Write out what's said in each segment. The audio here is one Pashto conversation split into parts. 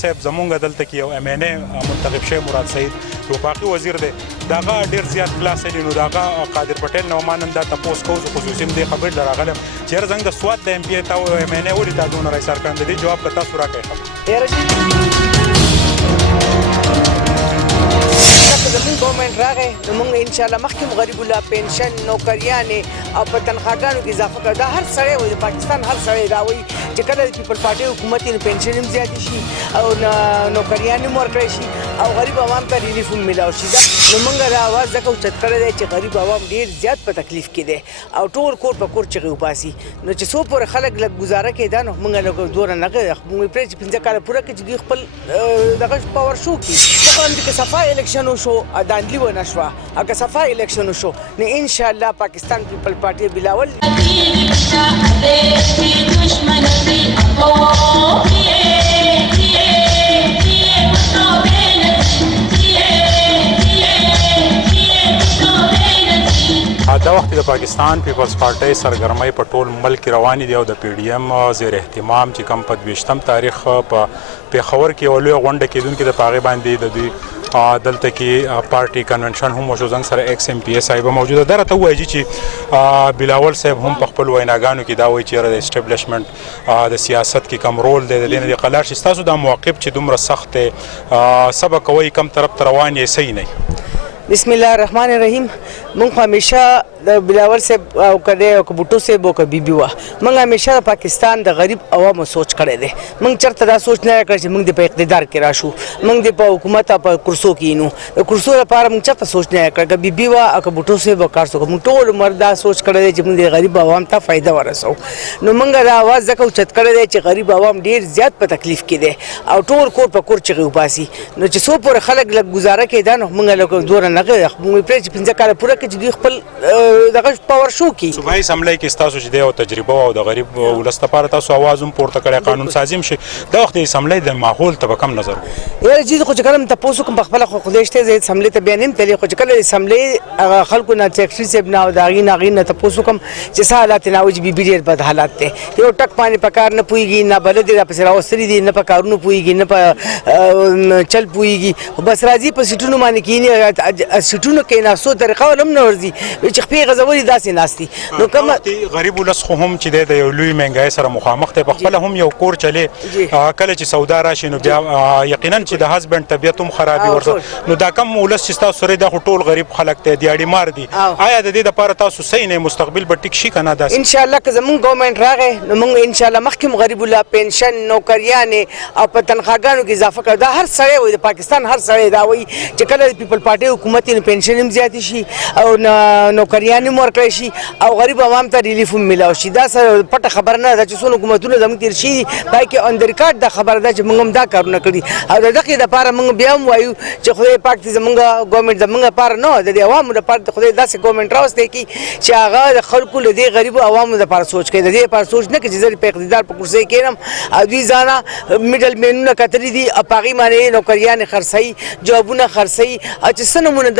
صاحب زمونږ دلته کې یو ایم ان ای منتخب شوی مراد سعید توپاقي وزیر دی د هغه ډېر زیات کلاس لري نو د هغه قادر پټیل نه ما نن دا تپوس کوو خصوصي م دې خبرې ته راغلم چې یاره زموږ د سوات د ایم پي ای تا ایم ان ای ولې تا دونه رایسار کړم د دې جواب که تاسو راکړئ زمون ګورنمنټ راغی نو موږ انشاءالله مخکې غریب الله پنشن نوکریانې او په تنخواګانو کې اضافه کړه دا هر سړی وایي د پاکستان هر سړی دا وایي چې کله د پیپل پارټي حکومت یې پنشن هم زیاتې شي او نوکریانې هم ورکړی شي او غریب عوام ته ریلیف هم میلاو شي نو موږ دا اواز ځکه اوچت کړی دی چې غریب عوام ډېر زیات په تکلیف کې دی او ټول کور په کور چغې وباسي نو چې څو پورې خلک لږ ګزاره کېده نو موږ لږ دونه نه موږ پرې چې 15 کاله پوره کړي چې دوی خپل دغه پاور شو کړي دغه هم چې صفا الیکشن وشو داندلی ونه شوه او که صفا الیکشن وشو نو انشاءالله پاکستان پیپل پارټي بلاول دا وخت د پاکستان پیپلز پارټۍ سرګرمۍ په ټول ملک روانې دي او د پی ډي ایم زیر اهتمام چې کوم په 22 تاریخ په پیښور کې یوه لویه غونډه کېدونکې ده په هغې باندې د دوی دلته کې پارټي کنونشن هم وشو زنګ سره ایکس ایم پی ای صاحب موجوده ده راته ووایي چې بلاول صاحب هم په خپل ویناګانو کې دا وایي چې د اسټبلیشمنټ د سیاست کې کم رول دی د دې نه دې قلار شي ستاسو دا موقف چې دومره سخت دی څه به کوئ کم طرف ته روان یې صحیح نه بسم الله الرحمن الرحیم مونږ همیشه د بلاول صاحب او کده او بوټو صاحب او بیبي وا مونږ همیشه د پاکستان د غریب عوامو سوچ کړی دی مونږ چرته دا سوچ نه کړی چې مونږ د په اقتدار کې راشو مونږ د په حکومت او په کرسو کې نو د کرسو لپاره مونږ چرته سوچ نه کړی چې بیبي وا او بوټو صاحب او کار څوک مونږ ټول مردا سوچ کړی دی چې مونږ د غریب عوام ته فائدہ ورسو نو مونږ دا आवाज ځکه اوچت کړی دی چې غریب عوام ډیر زیات په تکلیف کې دي او ټول کور په کور چغې وباسي نو چې څو پورې خلک لږ ګزاره کېده نو مونږ لږ دونه نه موږ پرې چې 15 کاله پوره کړي چې دوی خپل دغه پاور شو کړي صوبایي اسمبلی کې ستاسو چې دی او تجربه او د غریب ولس لپاره تاسو اواز هم پورته کړی قانون سازي هم شي دا وخت د اسمبلی د ماحول ته به کم نظر یاره جي خو چې کله م تپوس کوم په خپله خو خدای شته زه اسمبلی ته بیا نیم تللی خو چې کله اسمبلی هغه خلکو نه سیکرټري صاحب نه او د هغې نه تپوس کوم چې څه حالات نه وایي چې بیبي ډېر بد حالات دی یو ټک باندې په کار نه پوهېږي نه بلد دی راپسې راوستلي دي نه په کارونو پوهېږي نه په چل پوهېږي بس راځي په سیټونو باندې کښېني سیټونو کښېناستو طریقه ول هم نه ورځي چې خپې غځولي داسې ناستي نو کوم غریب ولس خو هم چې دی د یو لوی مهنګۍ سره مخامخ دی په خپله هم یو کور چلې کله چې سودا راشي نو بیا یقینا چې د هسبنډ طبیعت هم خرابي ورسره نو دا کم ولس چې ستاسو سره دا خو ټول غریب خلک دی دیاړي مار دي آیا د دې دپاره تاسو صحیح نه مستقبل به ټیک شي که نه داسې انشاءالله که زمونږ ګورنمنټ راغی نو موږ انشاءالله مخکې غریب الله پنشن نوکریانې او په تنخواګانو کې اضافه کړه دا هر سړی وایي د پاکستان هر سړی دا وایي چې کله د پیپل پارټي حکومت یې پنشن هم زیاتې شي او نوکریانې هم ورکړی شي او غریب عوام ته ریلیف هم میلاو شي دا پټه خبره نه ده چې څونه حکومتونه زموږ تېر شوي دي پای کې آن د ریکارډ دا خبره ده چې موږ هم دا کارونه کړي او د دغې دپاره موږ بیا هم وایو چې خدای پاک دې زموږ ګورنمنټ زموږ لپاره نه د دې عوامو لپاره د خدای داسې ګورنمنټ راوستی کړي چې هغه د خلکو له دې غریبو عوامو لپاره سوچ کوي د دې لپاره سوچ نه کوي چې زه په اقتدار په کرسۍ کښېنم او دوی ځانه میډل مینونه کتلي دي او په هغې باندې نوکریانې خرڅوي جوابونه خرڅوي او چې څه نمونه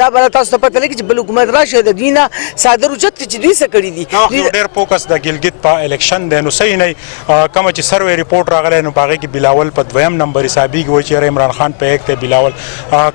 دا به تاسو ته پته لګي چې بل حکومت راشي د دوی نه صادر اوچت چې دوی څه کړي دي ډېر فوکس د ګلګت په الیکشن دی نو صحیح نه کومه چې سروې ریپورټ راغلی نو په هغې کې بلاول په 2م نمبر حسابېږي وایي چې یاره عمران خان په 1 دی بلاول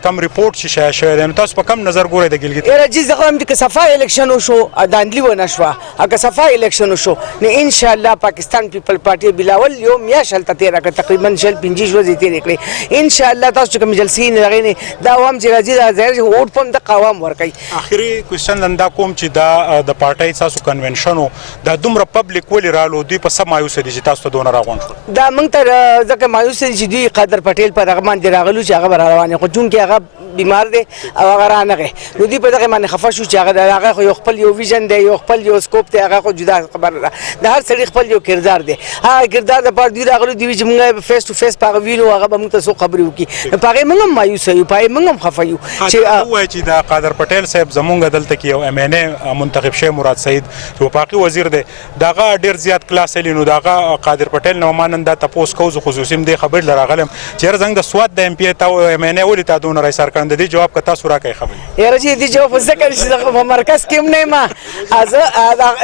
کم ریپورټ چې شایع شوی دی نو تاسو په کم نظر ګورئ د ګلګت یاره جي زه وایم چې که صفا الیکشن وشو داندلي ونه شوه او که صفا الیکشن وشو نو انشاءالله پاکستان پیپل پارټي بلاول یو میاشت هلته تېره کړه تقریبا 15 ورځې تېرې کړې انشاءالله تاسو چې کوم جلسې نه هغې نه دا عوام چې راځي دا ظاهر چې ووټ په هم دغه عوام ورکوي اخري کوېسچن دا کوم چې دا د پارټۍ تاسو کنونشن و دا دومره پبلک ولې رالو دوی په څه مایوسه دي چې تاسو ته دونه راغونډ شول دا موږ ته ځکه مایوسه دي چې دوی قادر پټیل په دغه باندې راغلو چې هغه به راروان خو چونکې هغه بیمار دی او هغه رانغی نو دوی په دغه باندې خفه شو چې هغه خو یو خپل یو ویژن دی یو خپل یو سکوپ دی هغه خو جدا خبره ده د هر سړي خپل یو کردار دی هغه کردار دپاره دوی راغلو دوی چې موږ فیس ټو فیس په هغه وینو هغه به موږ ته څو خبرې وکړي نو په هغې موږ هم مایوسه یو په هغې موږ هم خفه یو چې ووایي چې دا قادر پټیل صاحب زمونږ دلته کې یو ایم ان ای منتخب شوی مراد سعید توپاقي وزیر دی د هغه ډېر زیات کلاس لري نو د هغه قادر پټیل نه ما نن دا تپوس کوو خصوصي م دې خبرې ته راغلم چې یاره زموږ د سوات د ایم پي ای تا ایم ان ای ولې تا دونه رایسار کړم کړم د دې جواب که تاسو راکړئ ښه به وي. یاره جی دې جواب ذکر شي زه په مرکز کې هم نه یم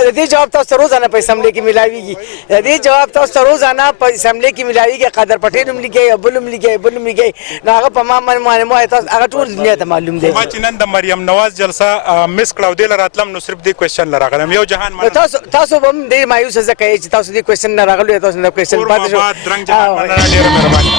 د دې جواب تاسو ته روزانه په اسمبلی کې ملاویږي د دې جواب تاسو ته روزانه په اسمبلی کې ملاویږي قادر پټیل هم لیکي بل هم لیکي نو هغه په ما باندې تاسو هغه ټول دنیا ته معلوم دی. ما چې نن د مریم نواز جلسه مس کړه او دې له راتلم نو صرف دې کوېسچن له راغلم. یو جهان مننه. تاسو به هم ډېر مایوسه ځکه یې چې تاسو دې کوېسچن نه راغلو تاسو نه کوېسچن پاتې شو. درنګ جهان مننه ډېره مهرباني.